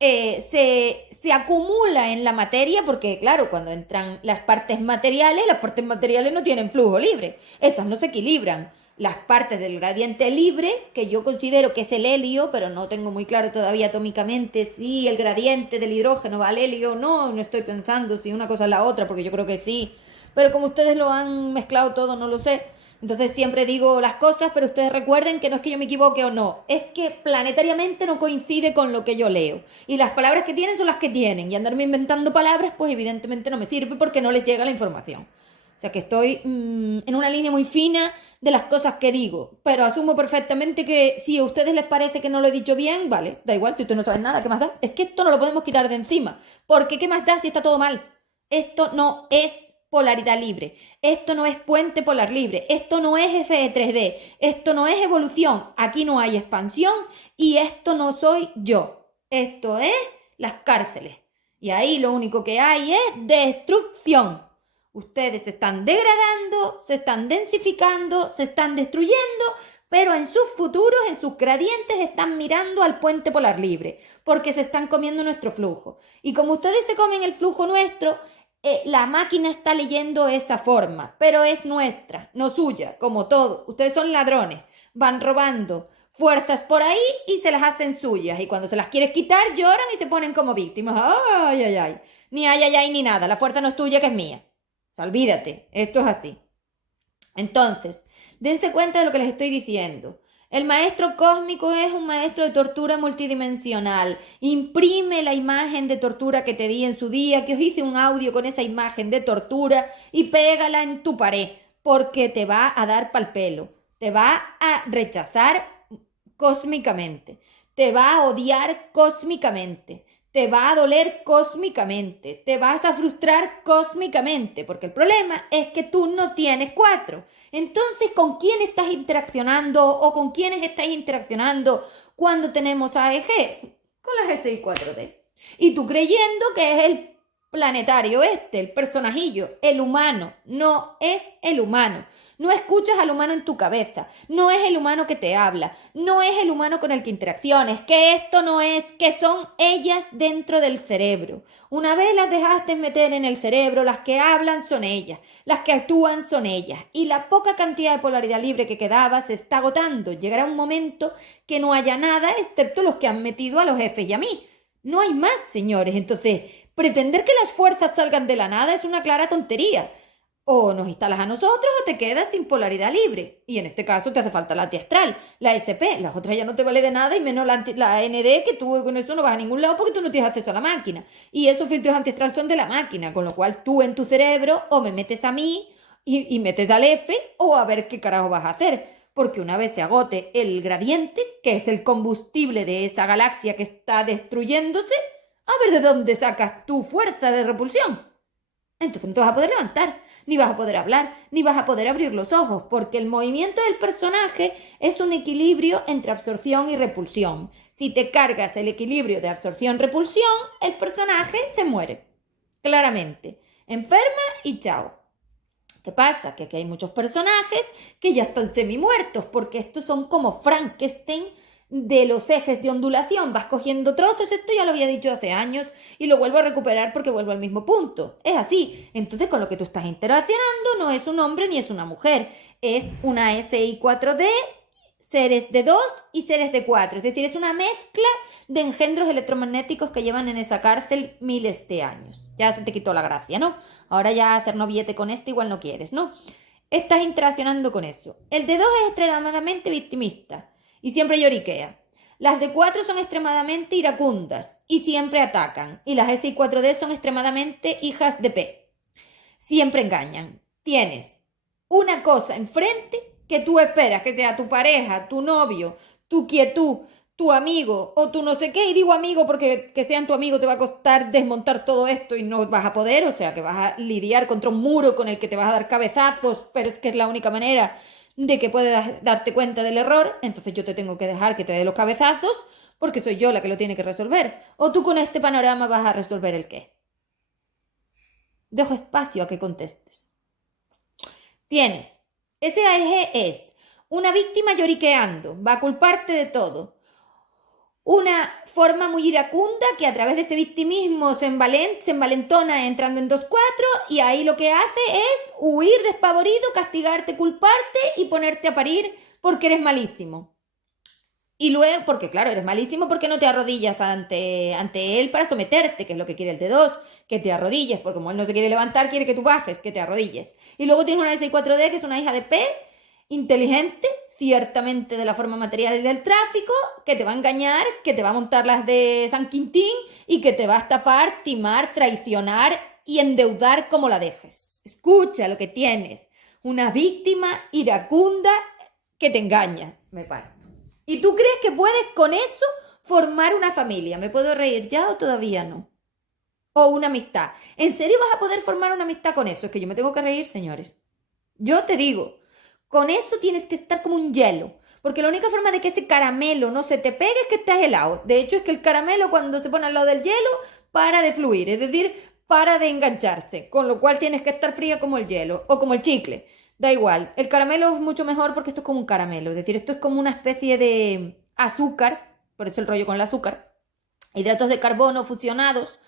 se acumula en la materia porque, claro, cuando entran las partes materiales no tienen flujo libre, esas no se equilibran. Las partes del gradiente libre, que yo considero que es el helio, pero no tengo muy claro todavía atómicamente si el gradiente del hidrógeno va al helio o no, no estoy pensando si una cosa es la otra, porque yo creo que sí, pero como ustedes lo han mezclado todo, no lo sé. Entonces siempre digo las cosas, pero ustedes recuerden que no es que yo me equivoque o no, es que planetariamente no coincide con lo que yo leo. Y las palabras que tienen son las que tienen. Y andarme inventando palabras, pues evidentemente no me sirve porque no les llega la información. O sea que estoy en una línea muy fina de las cosas que digo. Pero asumo perfectamente que si a ustedes les parece que no lo he dicho bien, vale, da igual, si ustedes no saben nada, ¿qué más da? Es que esto no lo podemos quitar de encima. Porque ¿qué más da si está todo mal? Esto no es polaridad libre, esto no es puente polar libre, esto no es FE3D, esto no es evolución, aquí no hay expansión y esto no soy yo, esto es las cárceles y ahí lo único que hay es destrucción. Ustedes se están degradando, se están densificando, se están destruyendo, pero en sus futuros, en sus gradientes, están mirando al puente polar libre, porque se están comiendo nuestro flujo. Y como ustedes se comen el flujo nuestro, La máquina está leyendo esa forma, pero es nuestra, no suya, como todo. Ustedes son ladrones, van robando fuerzas por ahí y se las hacen suyas. Y cuando se las quieres quitar, lloran y se ponen como víctimas. Ay, ay, ay. Ni ay, ay, ay, ni nada. La fuerza no es tuya, que es mía. O sea, olvídate, esto es así. Entonces, dense cuenta de lo que les estoy diciendo. El maestro cósmico es un maestro de tortura multidimensional. Imprime la imagen de tortura que te di en su día, que os hice un audio con esa imagen de tortura y pégala en tu pared, porque te va a dar pal pelo. Te va a rechazar cósmicamente. Te va a odiar cósmicamente. Te va a doler cósmicamente, te vas a frustrar cósmicamente, porque el problema es que tú no tienes 4. Entonces, ¿con quién estás interaccionando o con quiénes estáis interaccionando cuando tenemos AEG? Con las SI 4D. Y tú creyendo que es el planetario el personajillo, el humano, no es el humano. No escuchas al humano en tu cabeza, no es el humano que te habla, no es el humano con el que interacciones, que esto no es, que son ellas dentro del cerebro. Una vez las dejaste meter en el cerebro, las que hablan son ellas, las que actúan son ellas, y la poca cantidad de polaridad libre que quedaba se está agotando. Llegará un momento que no haya nada excepto los que han metido a los jefes y a mí. No hay más, señores. Entonces, pretender que las fuerzas salgan de la nada es una clara tontería. O nos instalas a nosotros o te quedas sin polaridad libre. Y en este caso te hace falta la antiastral, la SP. Las otras ya no te vale de nada y menos la ND, que tú con eso no vas a ningún lado porque tú no tienes acceso a la máquina. Y esos filtros antiastral son de la máquina, con lo cual tú en tu cerebro o me metes a mí y metes al F o a ver qué carajo vas a hacer. Porque una vez se agote el gradiente, que es el combustible de esa galaxia que está destruyéndose, a ver de dónde sacas tu fuerza de repulsión. Entonces no te vas a poder levantar, ni vas a poder hablar, ni vas a poder abrir los ojos, porque el movimiento del personaje es un equilibrio entre absorción y repulsión. Si te cargas el equilibrio de absorción-repulsión, el personaje se muere. Claramente. Enferma y chao. ¿Qué pasa? Que aquí hay muchos personajes que ya están semi-muertos, porque estos son como Frankenstein de los ejes de ondulación. Vas cogiendo trozos, esto ya lo había dicho hace años, y lo vuelvo a recuperar porque vuelvo al mismo punto. Es así. Entonces, con lo que tú estás interaccionando no es un hombre ni es una mujer, es una SI4D, seres de 2 y seres de 4. Es decir, es una mezcla de engendros electromagnéticos que llevan en esa cárcel miles de años. Ya se te quitó la gracia, ¿no? Ahora ya hacer noviete con este igual no quieres, ¿no? Estás interaccionando con eso. El de 2 es extremadamente victimista y siempre lloriquea. Las de 4 son extremadamente iracundas y siempre atacan. Y las SI4D son extremadamente hijas de P. Siempre engañan. Tienes una cosa enfrente que tú esperas que sea tu pareja, tu novio, tu quietud, tu amigo o tu no sé qué, y digo amigo porque que sean tu amigo te va a costar desmontar todo esto y no vas a poder, o sea que vas a lidiar contra un muro con el que te vas a dar cabezazos, pero es que es la única manera de que puedas darte cuenta del error, entonces yo te tengo que dejar que te dé los cabezazos porque soy yo la que lo tiene que resolver. O tú con este panorama vas a resolver el qué. Dejo espacio a que contestes. Tienes, ese AEG es una víctima lloriqueando, va a culparte de todo. Una forma muy iracunda que a través de ese victimismo se envalentona entrando en 2-4 y ahí lo que hace es huir despavorido, castigarte, culparte y ponerte a parir porque eres malísimo. Y luego, porque claro, eres malísimo porque no te arrodillas ante él para someterte, que es lo que quiere el D2, que te arrodilles, porque como él no se quiere levantar, quiere que tú bajes, que te arrodilles. Y luego tienes una S4D, que es una hija de P, inteligente, ciertamente de la forma material y del tráfico, que te va a engañar, que te va a montar las de San Quintín y que te va a estafar, timar, traicionar y endeudar como la dejes. Escucha lo que tienes. Una víctima iracunda que te engaña, me parto. ¿Y tú crees que puedes con eso formar una familia? ¿Me puedo reír ya o todavía no? O una amistad. ¿En serio vas a poder formar una amistad con eso? Es que yo me tengo que reír, señores. Yo te digo, con eso tienes que estar como un hielo. Porque la única forma de que ese caramelo no se te pegue es que estés helado. De hecho, es que el caramelo cuando se pone al lado del hielo para de fluir. Es decir, para de engancharse. Con lo cual tienes que estar fría como el hielo o como el chicle. Da igual, el caramelo es mucho mejor porque esto es como un caramelo, es decir, esto es como una especie de azúcar, por eso el rollo con el azúcar, hidratos de carbono fusionados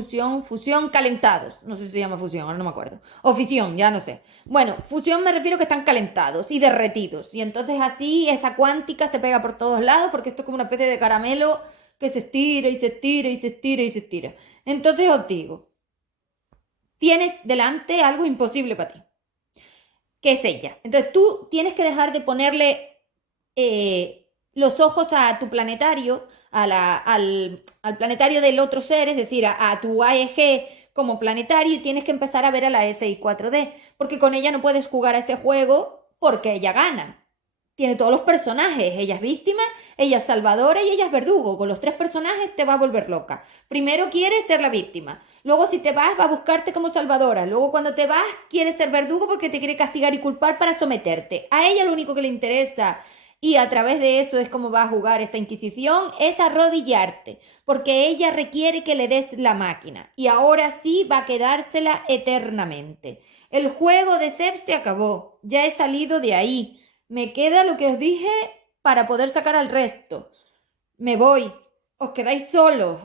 fusión calentados. No sé si se llama fusión, ahora no me acuerdo. O fisión, ya no sé. Bueno, fusión me refiero que están calentados y derretidos. Y entonces así esa cuántica se pega por todos lados porque esto es como una especie de caramelo que se estira y se estira y se estira y se estira. Entonces os digo, tienes delante algo imposible para ti, que es ella. Entonces tú tienes que dejar de ponerle los ojos a tu planetario, al planetario del otro ser, es decir, a tu AEG como planetario, y tienes que empezar a ver a la SI 4D, porque con ella no puedes jugar a ese juego porque ella gana. Tiene todos los personajes, ella es víctima, ella es salvadora y ella es verdugo. Con los tres personajes te va a volver loca. Primero quiere ser la víctima, luego si te vas va a buscarte como salvadora, luego cuando te vas quiere ser verdugo porque te quiere castigar y culpar para someterte. A ella lo único que le interesa, y a través de eso es como va a jugar esta Inquisición, es arrodillarte, porque ella requiere que le des la máquina y ahora sí va a quedársela eternamente. El juego de Zeb se acabó, ya he salido de ahí. Me queda lo que os dije para poder sacar al resto. Me voy. Os quedáis solos.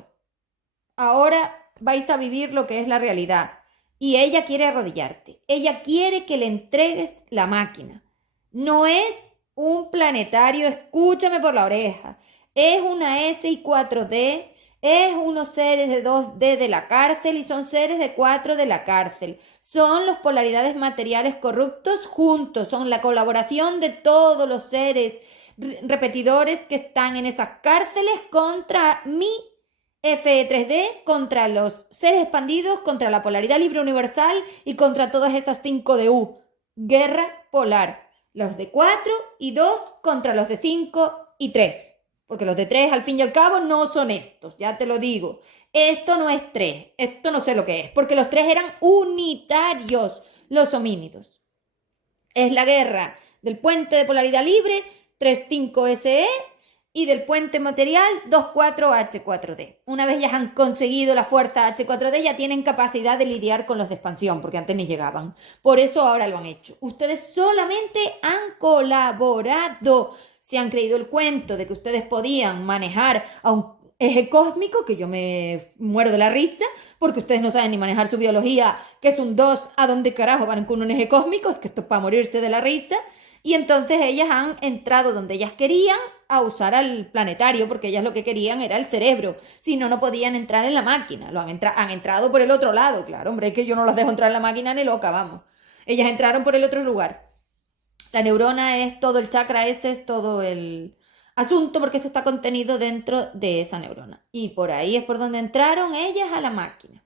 Ahora vais a vivir lo que es la realidad. Y ella quiere arrodillarte. Ella quiere que le entregues la máquina. No es un planetario, escúchame por la oreja. Es una SI 4D. Es unos seres de 2D de la cárcel y son seres de 4 de la cárcel. Son los polaridades materiales corruptos juntos, son la colaboración de todos los seres repetidores que están en esas cárceles contra mi FE3D, contra los seres expandidos, contra la polaridad libre universal y contra todas esas 5DU. Guerra polar. Los de 4 y 2 contra los de 5 y 3. Porque los de 3 al fin y al cabo no son estos, ya te lo digo. Esto no es 3, esto no sé lo que es, porque los 3 eran unitarios, los homínidos. Es la guerra del puente de polaridad libre 3,5 SE y del puente material 2,4H4D. Una vez ya han conseguido la fuerza H4D, ya tienen capacidad de lidiar con los de expansión, porque antes ni llegaban. Por eso ahora lo han hecho. Ustedes solamente han colaborado. Se han creído el cuento de que ustedes podían manejar a un eje cósmico, que yo me muero de la risa, porque ustedes no saben ni manejar su biología, que es un 2, ¿a dónde carajo van con un eje cósmico? Es que esto es para morirse de la risa. Y entonces ellas han entrado donde ellas querían a usar al planetario, porque ellas lo que querían era el cerebro. Si no, no podían entrar en la máquina. Han entrado por el otro lado, claro, hombre, es que yo no las dejo entrar en la máquina ni loca, vamos. Ellas entraron por el otro lugar. La neurona es todo el chakra, ese es todo el asunto, porque esto está contenido dentro de esa neurona. Y por ahí es por donde entraron ellas a la máquina.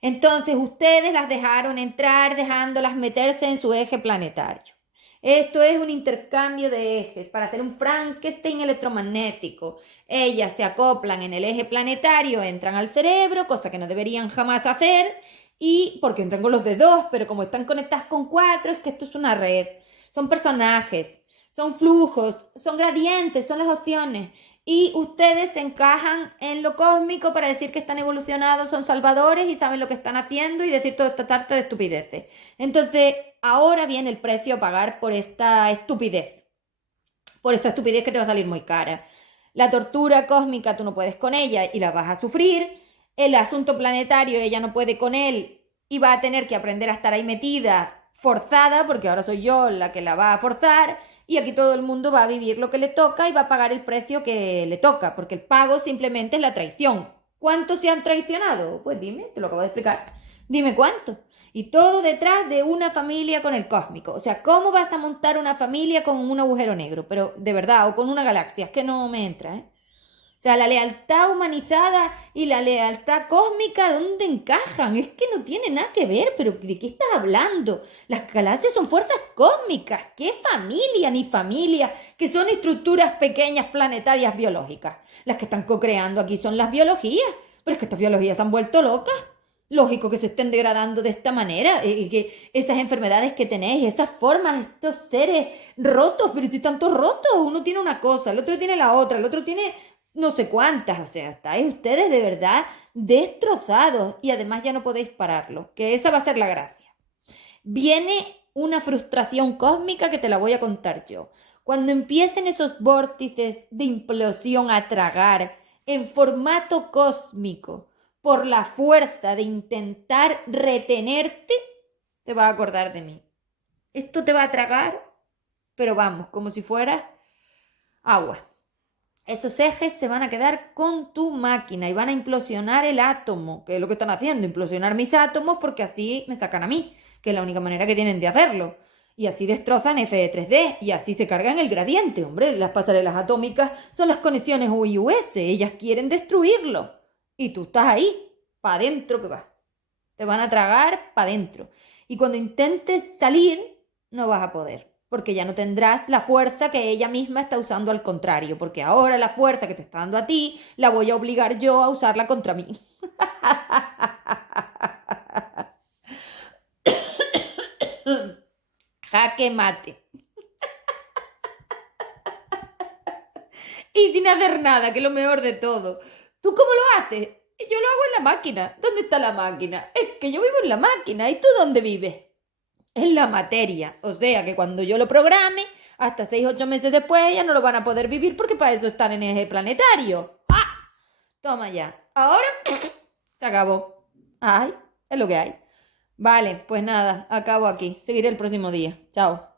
Entonces ustedes las dejaron entrar, dejándolas meterse en su eje planetario. Esto es un intercambio de ejes para hacer un Frankenstein electromagnético. Ellas se acoplan en el eje planetario, entran al cerebro, cosa que no deberían jamás hacer, y porque entran con los de 2, pero como están conectadas con 4, es que esto es una red. Son personajes, son flujos, son gradientes, son las opciones. Y ustedes se encajan en lo cósmico para decir que están evolucionados, son salvadores y saben lo que están haciendo y decir toda esta tarta de estupideces. Entonces, ahora viene el precio a pagar por esta estupidez. Por esta estupidez que te va a salir muy cara. La tortura cósmica tú no puedes con ella y la vas a sufrir. El asunto planetario ella no puede con él y va a tener que aprender a estar ahí metida forzada, porque ahora soy yo la que la va a forzar, y aquí todo el mundo va a vivir lo que le toca y va a pagar el precio que le toca, porque el pago simplemente es la traición. ¿Cuántos se han traicionado? Pues dime, te lo acabo de explicar. Dime cuánto. Y todo detrás de una familia con el cósmico. O sea, ¿cómo vas a montar una familia con un agujero negro? Pero de verdad, o con una galaxia, es que no me entra, ¿eh? O sea, la lealtad humanizada y la lealtad cósmica, ¿dónde encajan? Es que no tiene nada que ver, pero ¿de qué estás hablando? Las galaxias son fuerzas cósmicas. ¿Qué familia ni familia? Que son estructuras pequeñas planetarias biológicas. Las que están co-creando aquí son las biologías. Pero es que estas biologías se han vuelto locas. Lógico que se estén degradando de esta manera, y que esas enfermedades que tenéis, esas formas, estos seres rotos, pero si están todos rotos, uno tiene una cosa, el otro tiene la otra, el otro tiene no sé cuántas, o sea, estáis ustedes de verdad destrozados y además ya no podéis pararlo, que esa va a ser la gracia. Viene una frustración cósmica que te la voy a contar yo. Cuando empiecen esos vórtices de implosión a tragar en formato cósmico, por la fuerza de intentar retenerte, te vas a acordar de mí. Esto te va a tragar, pero vamos, como si fuera agua. Esos ejes se van a quedar con tu máquina y van a implosionar el átomo, que es lo que están haciendo, implosionar mis átomos porque así me sacan a mí, que es la única manera que tienen de hacerlo. Y así destrozan Fe3D y así se cargan el gradiente. Hombre, las pasarelas atómicas son las conexiones U y US, ellas quieren destruirlo. Y tú estás ahí, para adentro que vas. Te van a tragar para adentro. Y cuando intentes salir, no vas a poder, porque ya no tendrás la fuerza que ella misma está usando al contrario, porque ahora la fuerza que te está dando a ti, la voy a obligar yo a usarla contra mí. Jaque mate. Y sin hacer nada, que es lo mejor de todo. ¿Tú cómo lo haces? Yo lo hago en la máquina. ¿Dónde está la máquina? Es que yo vivo en la máquina. ¿Y tú dónde vives? En la materia. O sea que cuando yo lo programe, hasta 6 u 8 meses después ya no lo van a poder vivir porque para eso están en eje planetario. ¡Ah! Toma ya. Ahora se acabó. Ay, es lo que hay. Vale, pues nada, acabo aquí. Seguiré el próximo día. Chao.